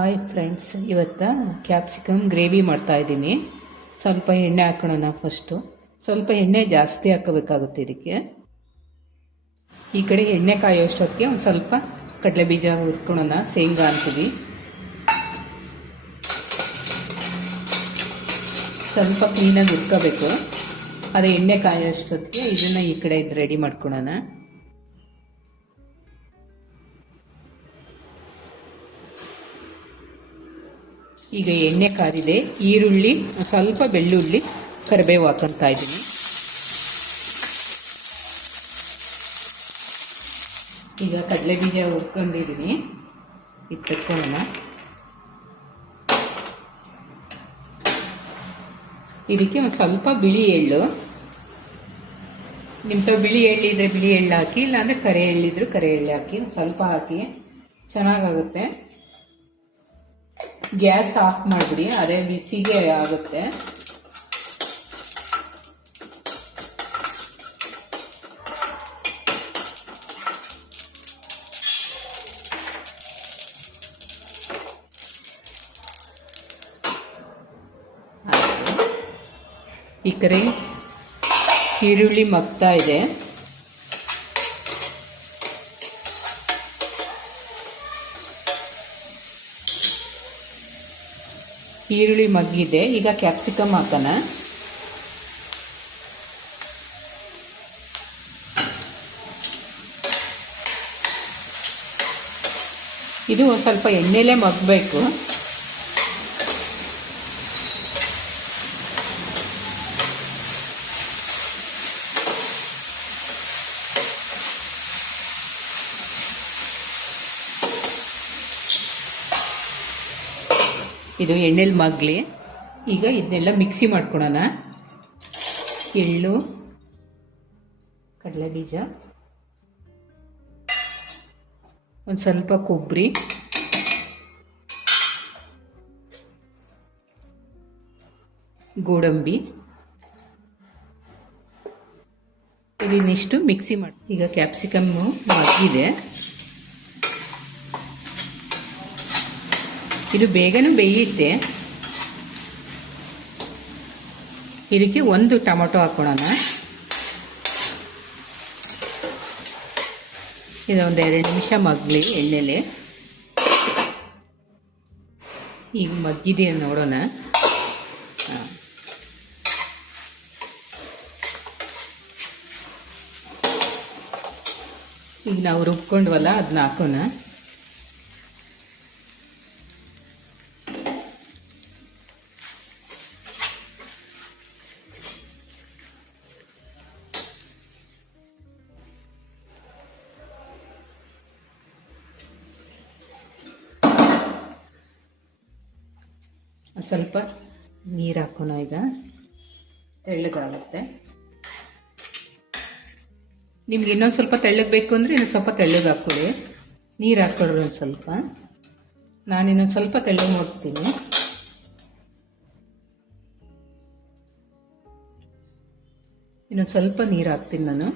Hi friends, ಇವತ್ತು capsicum gravy ಮಾಡ್ತಾಯಿದ್ದೀನಿ. ಸ್ವಲ್ಪ ಎಣ್ಣೆ ಹಾಕೋಣ. ಫಸ್ಟು ಸ್ವಲ್ಪ ಎಣ್ಣೆ ಜಾಸ್ತಿ ಹಾಕೋಬೇಕಾಗುತ್ತೆ ಇದಕ್ಕೆ. ಈ ಕಡೆ ಎಣ್ಣೆ ಕಾಯೋಷ್ಟೊತ್ತಿಗೆ ಒಂದು ಸ್ವಲ್ಪ ಕಡಲೆ ಬೀಜ ಹುರ್ಕೊಳ್ಳೋಣ. ಶೇಂಗಾ ಅಂತೀವಿ. ಸ್ವಲ್ಪ ಕ್ಲೀನಾಗಿ ಹುರ್ಕೋಬೇಕು. ಅದು ಎಣ್ಣೆ ಕಾಯೋಷ್ಟೊತ್ತಿಗೆ ಇದನ್ನು ಈ ಕಡೆ ರೆಡಿ ಮಾಡ್ಕೊಳ್ಳೋಣ. ಈಗ ಎಣ್ಣೆ ಕಾದಿದೆ. ಈರುಳ್ಳಿ, ಸ್ವಲ್ಪ ಬೆಳ್ಳುಳ್ಳಿ, ಕರಿಬೇವು ಹಾಕೊತಾ ಇದ್ದೀನಿ. ಈಗ ಕಡಲೆ ಬೀಜ ಹುರ್ಕೊಂಡಿದ್ದೀನಿ. ಇದು ತಕ್ಕೊಳ್ಳೋಣ. ಇದಕ್ಕೆ ಒಂದು ಸ್ವಲ್ಪ ಬಿಳಿ ಎಳ್ಳು, ನಿಮ್ಮ ಬಿಳಿ ಎಳ್ಳಿದ್ರೆ ಬಿಳಿ ಎಳ್ಳು ಹಾಕಿ, ಇಲ್ಲಾಂದರೆ ಕರೆ ಎಳ್ಳಿದ್ರು ಕರೆ ಎಳ್ಳು ಹಾಕಿ. ಸ್ವಲ್ಪ ಹಾಕಿ ಚೆನ್ನಾಗಾಗುತ್ತೆ. ಗ್ಯಾಸ್ ಆಫ್ ಮಾಡಿಬಿಡಿ, ಅದೇ ಬಿಸಿಗೆ ಆಗುತ್ತೆ. ಈ ಕಡೆ ಈರುಳ್ಳಿ ಮಗ್ತಾ ಇದೆ. ಈರುಳ್ಳಿ ಮಗ್ಗಿದೆ. ಈಗ ಕ್ಯಾಪ್ಸಿಕಮ್ ಹಾಕೋಣ. ಇದು ಒಂದು ಸ್ವಲ್ಪ ಎಣ್ಣೆಲೇ ಮಗ್ಬೇಕು. ಇದು ಎಣ್ಣೆಲಿ ಮಗ್ಲಿ. ಈಗ ಇದನ್ನೆಲ್ಲ ಮಿಕ್ಸಿ ಮಾಡ್ಕೊಳ್ಳೋಣ. ಎಳ್ಳು, ಕಡಲೆ ಬೀಜ, ಒಂದು ಸ್ವಲ್ಪ ಕೊಬ್ಬರಿ, ಗೋಡಂಬಿ, ಇದನ್ನಿಷ್ಟು ಮಿಕ್ಸಿ ಮಾಡಿ. ಈಗ ಕ್ಯಾಪ್ಸಿಕಮ್ಮು ಮಗ್ಗಿದೆ. ಇದು ಬೇಗನೂ ಬೇಯುತ್ತೆ. ಇದಕ್ಕೆ ಒಂದು ಟೊಮೊಟೊ ಹಾಕೊಳ್ಳೋಣ. ಇದೊಂದು 2 ನಿಮಿಷ ಮಗ್ಲಿ ಎಣ್ಣೆಲೆ. ಈಗ ಮಗ್ಗಿದೆ ನೋಡೋಣ. ಈಗ ನಾವು ರುಬ್ಕೊಂಡ್ವಲ್ಲ ಅದನ್ನ ಹಾಕೋಣ. ಸ್ವಲ್ಪ ನೀರು ಹಾಕೋಣ. ಈಗ ತೆಳ್ಳಗಾಗುತ್ತೆ. ನಿಮ್ಗೆ ಇನ್ನೊಂದು ಸ್ವಲ್ಪ ತೆಳ್ಳಗೆ ಬೇಕು ಅಂದರೆ ಇನ್ನೊಂದು ಸ್ವಲ್ಪ ತೆಳ್ಳಗೆ ಹಾಕ್ಕೊಳ್ಳಿ. ನೀರು ಹಾಕ್ಕೊಡ್ರಿ ಒಂದು ಸ್ವಲ್ಪ. ನಾನು ಇನ್ನೊಂದು ಸ್ವಲ್ಪ ತೆಳ್ಳಗೆ ಮಾಡ್ತೀನಿ. ಇನ್ನೊಂದು ಸ್ವಲ್ಪ ನೀರು ಹಾಕ್ತೀನಿ ನಾನು.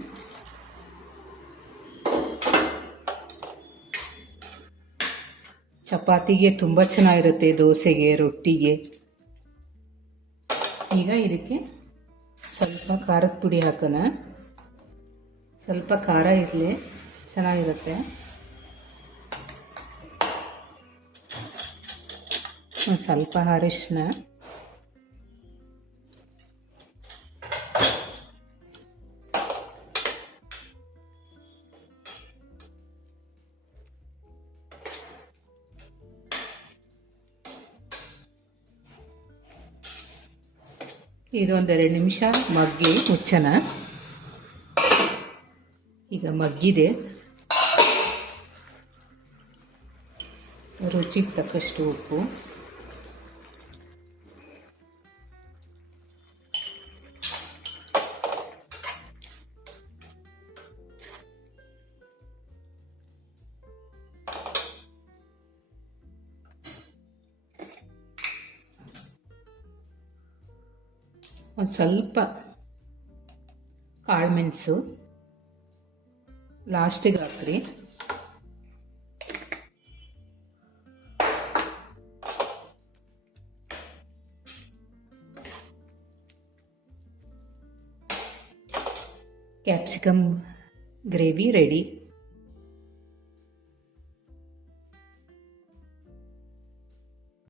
ಚಪಾತಿಗೆ ತುಂಬ ಚೆನ್ನಾಗಿರುತ್ತೆ, ದೋಸೆಗೆ, ರೊಟ್ಟಿಗೆ. ಈಗ ಇದಕ್ಕೆ ಸ್ವಲ್ಪ ಖಾರದ ಪುಡಿ ಹಾಕೋಣ. ಸ್ವಲ್ಪ ಖಾರ ಇರಲಿ, ಚೆನ್ನಾಗಿರುತ್ತೆ. ಒಂದು ಸ್ವಲ್ಪ ಅರಿಶಿನ, ಇದೊಂದು 2 ನಿಮಿಷ ಮಗ್ಗಿ ಮುಚ್ಚೋಣ. ಈಗ ಮಗ್ಗಿದೆ. ರುಚಿಗೆ ತಕ್ಕಷ್ಟು ಉಪ್ಪು, ಒಂದು ಸ್ವಲ್ಪ ಕಾಳುಮೆಣಸು ಲಾಸ್ಟಿಗೆ ಹಾಕ್ರಿ. Capsicum gravy ready.